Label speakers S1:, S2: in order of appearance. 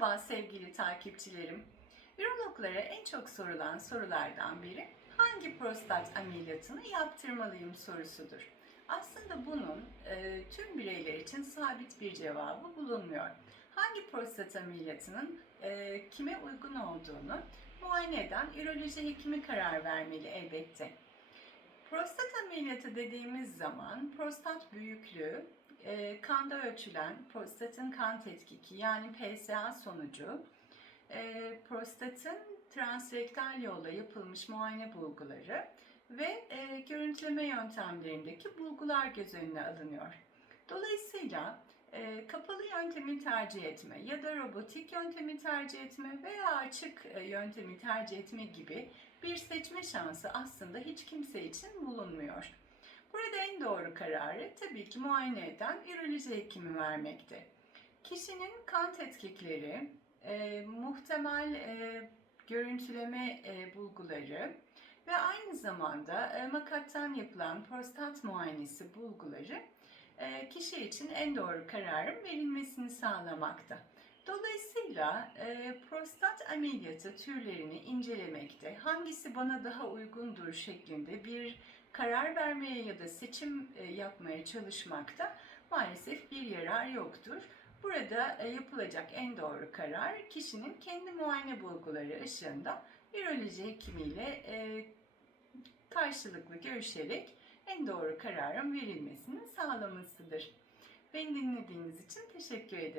S1: Merhaba sevgili takipçilerim. Ürologlara en çok sorulan sorulardan biri hangi prostat ameliyatını yaptırmalıyım sorusudur. Aslında bunun e, tüm bireyler için sabit bir cevabı bulunmuyor. Hangi prostat ameliyatının e, kime uygun olduğunu muayene eden üroloji hekimi karar vermeli elbette. Prostat ameliyatı dediğimiz zaman prostat büyüklüğü, e, kanda ölçülen prostatın kan tetkiki yani PSA sonucu, e, prostatın transrektal yolla yapılmış muayene bulguları ve e, görüntüleme yöntemlerindeki bulgular göz önüne alınıyor. Dolayısıyla e, kapalı yöntemi tercih etme ya da robotik yöntemi tercih etme veya açık e, yöntemi tercih etme gibi bir seçme şansı aslında hiç kimse için bulunmuyor. Burada en doğru kararı tabii ki muayene eden üroloji hekimi vermekte. Kişinin kan tetkikleri, e, muhtemel e, görüntüleme e, bulguları ve aynı zamanda e, makattan yapılan prostat muayenesi bulguları e, kişi için en doğru kararın verilmesini sağlamakta. Dolayısıyla e, prostat ameliyatı türlerini incelemekte, hangisi bana daha uygundur şeklinde bir karar vermeye ya da seçim e, yapmaya çalışmakta maalesef bir yarar yoktur. Burada e, yapılacak en doğru karar kişinin kendi muayene bulguları ışığında üroloji hekimiyle e, karşılıklı görüşerek en doğru kararın verilmesini sağlamasıdır. Beni dinlediğiniz için teşekkür ederim.